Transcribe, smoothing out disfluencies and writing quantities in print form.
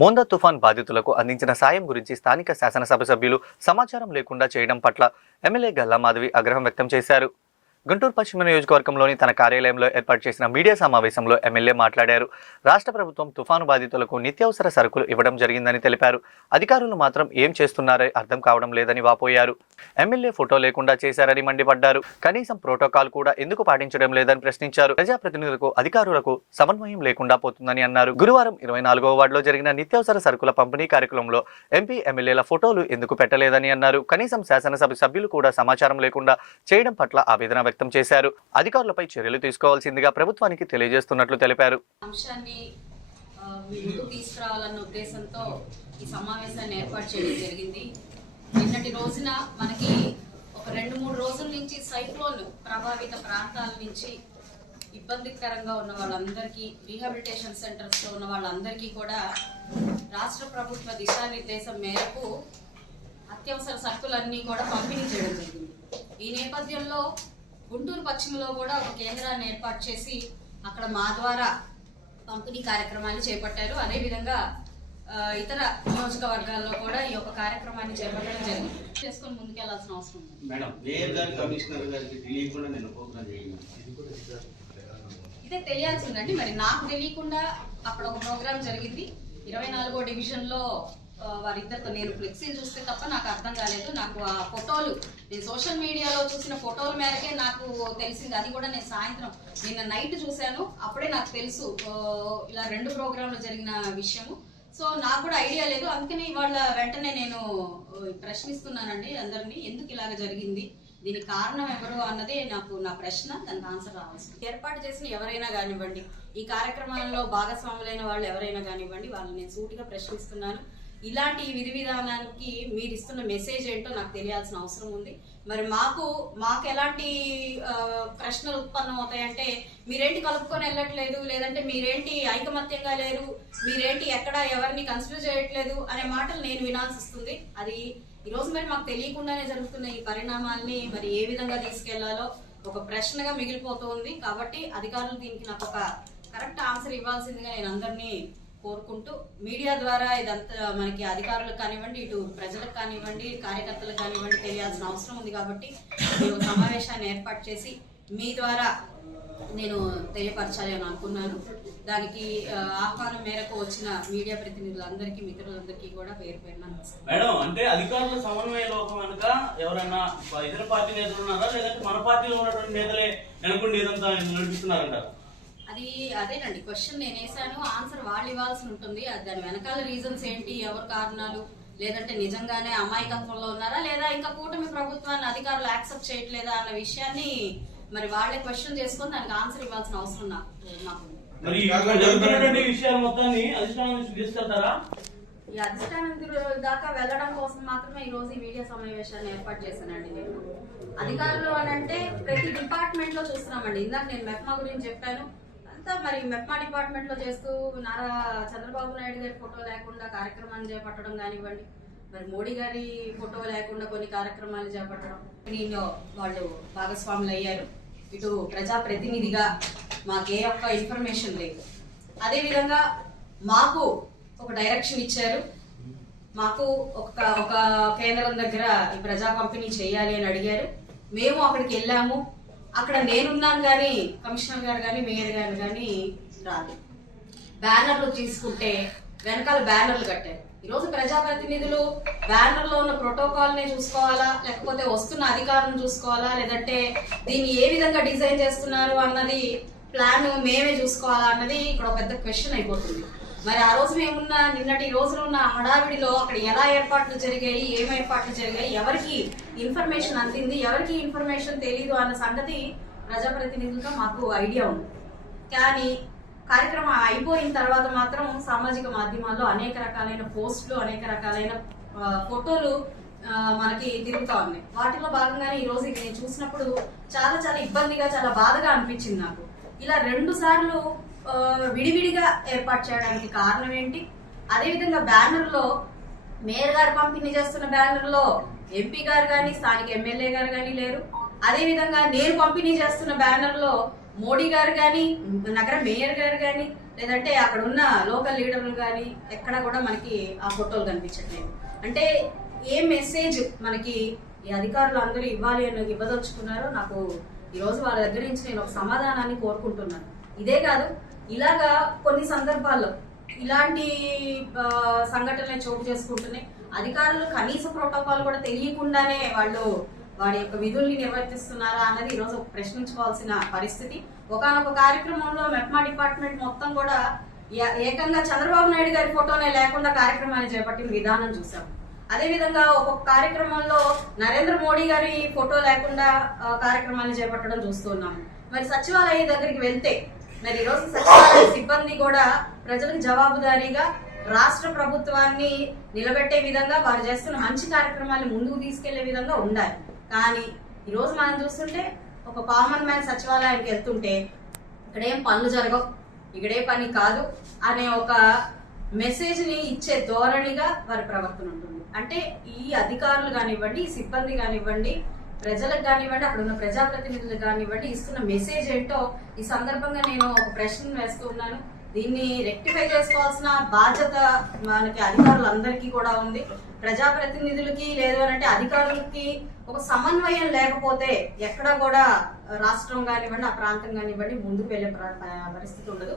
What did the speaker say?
మోందా తుఫాన్ బాధితులకు అందించిన సాయం గురించి స్థానిక శాసనసభ సభ్యులు సమాచారం లేకుండా చేయడం పట్ల ఎమ్మెల్యే గల్లా మాధవి ఆగ్రహం వ్యక్తం చేశారు. గుంటూరు పశ్చిమ నియోజకవర్గంలోని తన కార్యాలయంలో ఏర్పాటు చేసిన మీడియా సమావేశంలో ఎమ్మెల్యే మాట్లాడారు. రాష్ట్ర ప్రభుత్వం తుఫాను బాధితులకు నిత్యావసర సరుకులు ఇవ్వడం జరిగిందని తెలిపారు. అధికారులు మాత్రం ఏం చేస్తున్నారో అర్థం కావడం లేదని వాపోయారు. ఎమ్మెల్యే ఫోటో లేకుండా చేశారని మండిపడ్డారు. కనీసం ప్రోటోకాల్ కూడా ఎందుకు పాటించడం లేదని ప్రశ్నించారు. ప్రజాప్రతినిధులకు అధికారులకు సమన్వయం లేకుండా పోతుందని అన్నారు. గురువారం 24వ వార్డులో జరిగిన నిత్యావసర సరుకుల పంపిణీ కార్యక్రమంలో ఎంపీ ఎమ్మెల్యేల ఫోటోలు ఎందుకు పెట్టలేదని అన్నారు. కనీసం శాసనసభ సభ్యులు కూడా సమాచారం లేకుండా చేయడం పట్ల ఆవేదన వ్యక్తం చేశారు. అధికారులపై చర్యలు తీసుకోవాల్సిందిగా ప్రభుత్వానికి తెలియజేస్తున్నట్లు తెలిపారు. అంశాన్ని తీసుకురావాలన్న ఉద్దేశంతో ఈ సమావేశాన్ని ఏర్పాటు చేయడం జరిగింది. నిన్నటి రోజున మనకి ఒక 2-3 రోజుల నుంచి సైక్లోన్ ప్రభావిత ప్రాంతాల నుంచి ఇబ్బందికరంగా ఉన్న వాళ్ళందరికీ, రీహాబిలిటేషన్ సెంటర్స్ లో ఉన్న వాళ్ళందరికీ కూడా రాష్ట్ర ప్రభుత్వ దిశానిర్దేశం మేరకు అత్యవసర సరుకులన్నీ కూడా పంపిణీ చేయడం జరిగింది. ఈ నేపథ్యంలో గుంటూరు పశ్చిమలో కూడా ఒక కేంద్రాన్ని ఏర్పాటు చేసి అక్కడ మా ద్వారా పంపిణీ కార్యక్రమాన్ని చేపట్టారు. అదేవిధంగా ఇతర నియోజకవర్గాల్లో కూడా ఈ యొక్క కార్యక్రమాన్ని చేపట్టడం జరిగింది. చేసుకొని ముందుకెళ్లాల్సిన అవసరం ఉంది. ఇదే తెలియాల్సిందండి. మరి నాకు తెలియకుండా అక్కడ ఒక ప్రోగ్రామ్ జరిగింది. 24వ డివిజన్లో వారిద్దరితో నేను ఫ్లెక్సీలు చూస్తే తప్ప నాకు అర్థం కాలేదు. నాకు ఆ ఫోటోలు, నేను సోషల్ మీడియాలో చూసిన ఫోటోల మేరకే నాకు తెలిసింది. అది కూడా నేను సాయంత్రం నిన్న నైట్ చూశాను. అప్పుడే నాకు తెలుసు ఇలా 2 ప్రోగ్రాంలు జరిగిన విషయము. సో నాకు కూడా ఐడియా లేదు. అందుకని ఇవాళ వెంటనే నేను ప్రశ్నిస్తున్నానండి అందరినీ, ఎందుకు ఇలాగ జరిగింది, దీనికి కారణం ఎవరు అన్నదే నా ప్రశ్న. దానికి ఆన్సర్ రావాల్సింది. ఏర్పాటు చేసిన ఎవరైనా కానివ్వండి, ఈ కార్యక్రమాల్లో భాగస్వాములైన వాళ్ళు ఎవరైనా కానివ్వండి, వాళ్ళని నేను సూటిగా ప్రశ్నిస్తున్నాను. ఇలాంటి విధి విధానానికి మీరు ఇస్తున్న మెసేజ్ ఏంటో నాకు తెలియాల్సిన అవసరం ఉంది. మరి మాకు ఎలాంటి ప్రశ్నలు ఉత్పన్నం అవుతాయంటే, మీరేంటి కలుపుకొని వెళ్ళట్లేదు, లేదంటే మీరేంటి ఐకమత్యంగా లేరు, మీరేంటి ఎక్కడ ఎవరిని కన్సిడర్ చేయట్లేదు అనే మాటలు నేను వినాల్సి వస్తుంది. అది ఈరోజు మరి మాకు తెలియకుండానే జరుగుతున్న ఈ పరిణామాల్ని మరి ఏ విధంగా తీసుకెళ్లాలో ఒక ప్రశ్నగా మిగిలిపోతుంది. కాబట్టి అధికారులు దీనికి నాకు ఒక కరెక్ట్ ఆన్సర్ ఇవ్వాల్సిందిగా నేను అందరినీ కోరుకుంటూ, మీడియా ద్వారా ఇదంతా మనకి అధికారులకు కానివ్వండి, ఇటు ప్రజలకు కానివ్వండి, కార్యకర్తలకు కానివ్వండి తెలియాల్సిన అవసరం ఉంది. కాబట్టి మేము సమావేశాన్ని ఏర్పాటు చేసి మీ ద్వారా నేను తెలియపరచాలి అని అనుకున్నాను. దానికి ఆహ్వానం మేరకు వచ్చిన మీడియా ప్రతినిధులందరికీ, మిత్రులందరికీ కూడా పేరు పేరున మేడం. అంటే అధికారుల సమన్వయ లోపం కనుక ఎవరన్నా ఇతర పార్టీ నేతలు ఉన్నారా, లేదంటే మన పార్టీలో ఉన్నటువంటి నేతలే వెనుకుండి ఇదంతా నడిపిస్తున్నారంటారు? అది అదేనండి క్వశ్చన్ నేను వేసాను, ఆన్సర్ వాళ్ళు ఇవ్వాల్సి ఉంటుంది. దాని వెనకాల రీజన్స్ ఏంటి, ఎవరు కారణాలు, లేదంటే నిజంగానే అమాయకత్వంలో ఉన్నారా, లేదా ఇంకా కూటమి ప్రభుత్వాన్ని అధికారులు యాక్సెప్ట్ చేయట్లేదా అన్న విషయాన్ని మరి వాళ్ళే క్వశ్చన్ చేసుకొని దానికి ఆన్సర్ ఇవ్వాల్సిన అవసరం నాకు. ఈ అధిష్టానం దాకా వెళ్ళడం కోసం మాత్రమే ఈ రోజు ఈ మీడియా సమావేశాన్ని ఏర్పాటు చేశానండి. నేను అధికారులు అని అంటే ప్రతి డిపార్ట్మెంట్ లో చూస్తున్నామండి. ఇందాక నేను మెప్మా గురించి చెప్పాను. మరి మెప్మా డిపార్ట్మెంట్ లో చేస్తూ నారా చంద్రబాబు నాయుడు గారి ఫోటో లేకుండా కార్యక్రమాన్ని చేపట్టడం కానివ్వండి, మరి మోడీ గారి ఫోటో లేకుండా కొన్ని కార్యక్రమాలు చేపట్టడం, దీనిలో వాళ్ళు భాగస్వాములు అయ్యారు. ఇటు ప్రజాప్రతినిధిగా మాకే ఒక్క ఇన్ఫర్మేషన్ లేదు. అదేవిధంగా మాకు ఒక డైరెక్షన్ ఇచ్చారు. మాకు ఒక కేంద్రం దగ్గర ఈ ప్రజా పంపిణీ చేయాలి అని అడిగారు. మేము అక్కడికి వెళ్ళాము. అక్కడ నేనున్నాను కానీ కమిషనర్ గారు కానీ మేయర్ గారు కానీ రాదు. బ్యానర్లు తీసుకుంటే వెనకాల బ్యానర్లు కట్టారు. ఈరోజు ప్రజాప్రతినిధులు బ్యానర్లో ఉన్న ప్రోటోకాల్నే చూసుకోవాలా, లేకపోతే వస్తున్న అధికారులను చూసుకోవాలా, లేదంటే దీన్ని ఏ విధంగా డిజైన్ చేస్తున్నారు అన్నది ప్లాన్ మేమే చూసుకోవాలా అన్నది ఇక్కడ పెద్ద క్వశ్చన్ అయిపోతుంది. మరి ఆ రోజు మేమున్న నిన్నటి రోజున ఉన్న హడావిడిలో అక్కడ ఎలా ఏర్పాట్లు జరిగాయి, ఏం ఏర్పాట్లు జరిగాయి, ఎవరికి ఇన్ఫర్మేషన్ అందింది, ఎవరికి ఇన్ఫర్మేషన్ తెలీదు అన్న సంగతి ప్రజాప్రతినిధులతో మాకు ఐడియా ఉంది. కానీ కార్యక్రమం అయిపోయిన తర్వాత మాత్రం సామాజిక మాధ్యమాల్లో అనేక రకాలైన పోస్టులు, అనేక రకాలైన ఫోటోలు మనకి తిరుగుతా ఉన్నాయి. వాటిలో భాగంగానే ఈ రోజు నేను చూసినప్పుడు చాలా చాలా ఇబ్బందిగా, చాలా బాధగా అనిపించింది నాకు. ఇలా 2 సార్లు విడివిడిగా ఏర్పాటు చేయడానికి కారణం ఏంటి? అదేవిధంగా బ్యానర్లో మేయర్ గారు పంపిణీ చేస్తున్న బ్యానర్లో ఎంపీ గారు కానీ, స్థానిక ఎమ్మెల్యే గారు కానీ లేరు. అదేవిధంగా నేను పంపిణీ చేస్తున్న బ్యానర్లో మోడీ గారు కానీ, నగర మేయర్ గారు కానీ, లేదంటే అక్కడ ఉన్న లోకల్ లీడర్లు కానీ ఎక్కడ కూడా మనకి ఆ ఫోటోలు కనిపించట్లేదు. అంటే ఏ మెసేజ్ మనకి ఈ అధికారులు అందరూ ఇవ్వాలి అని ఇవ్వదలుచుకున్నారో నాకు ఈ రోజు వాళ్ళ దగ్గర నుంచి నేను ఒక సమాధానాన్ని కోరుకుంటున్నాను. ఇదే కాదు, ఇలాగా కొన్ని సందర్భాల్లో ఇలాంటి సంఘటనలు చోటు చేసుకుంటున్నాయి. అధికారులు కనీస ప్రోటోకాల్ కూడా తెలియకుండానే వాళ్ళు వాడి యొక్క విధుల్ని నిర్వర్తిస్తున్నారా అన్నది ఈ రోజు ప్రశ్నించుకోవాల్సిన పరిస్థితి. ఒకానొక కార్యక్రమంలో మెప్మా డిపార్ట్మెంట్ మొత్తం కూడా ఏకంగా చంద్రబాబు నాయుడు గారి ఫోటోనే లేకుండా కార్యక్రమాన్ని చేపట్టిన విధానం చూసాం. అదే విధంగా ఒక్కొక్క కార్యక్రమంలో నరేంద్ర మోడీ గారి ఫోటో లేకుండా కార్యక్రమాన్ని చేపట్టడం చూస్తున్నాము. మరి సచివాలయం దగ్గరికి వెళ్తే మరి ఈరోజు సచివాలయ సిబ్బంది కూడా ప్రజలకు జవాబుదారీగా రాష్ట్ర ప్రభుత్వాన్ని నిలబెట్టే విధంగా వారు చేస్తున్న మంచి కార్యక్రమాన్ని ముందుకు తీసుకెళ్లే విధంగా ఉండాలి. కానీ ఈరోజు మనం చూస్తుంటే ఒక కామన్ మ్యాన్ సచివాలయానికి వెళ్తుంటే ఇక్కడేం పనులు జరగవు, ఇక్కడే పని కాదు అనే ఒక మెసేజ్ ని ఇచ్చే ధోరణిగా వారి ప్రవర్తన ఉంటుంది. అంటే ఈ అధికారులు కానివ్వండి, ఈ సిబ్బంది కానివ్వండి, ప్రజలకు కానివ్వండి, అక్కడ ఉన్న ప్రజాప్రతినిధులకు కానివ్వండి ఇస్తున్న మెసేజ్ ఏంటో ఈ సందర్భంగా నేను ఒక ప్రశ్న వేస్తూ ఉన్నాను. దీన్ని రెక్టిఫై చేసుకోవాల్సిన బాధ్యత మనకి అధికారులందరికీ కూడా ఉంది. ప్రజాప్రతినిధులకి లేదు అంటే అధికారులకి ఒక సమన్వయం లేకపోతే ఎక్కడ కూడా రాష్ట్రం కానివ్వండి, ఆ ప్రాంతం కానివ్వండి ముందుకు వెళ్లే పరిస్థితి ఉండదు.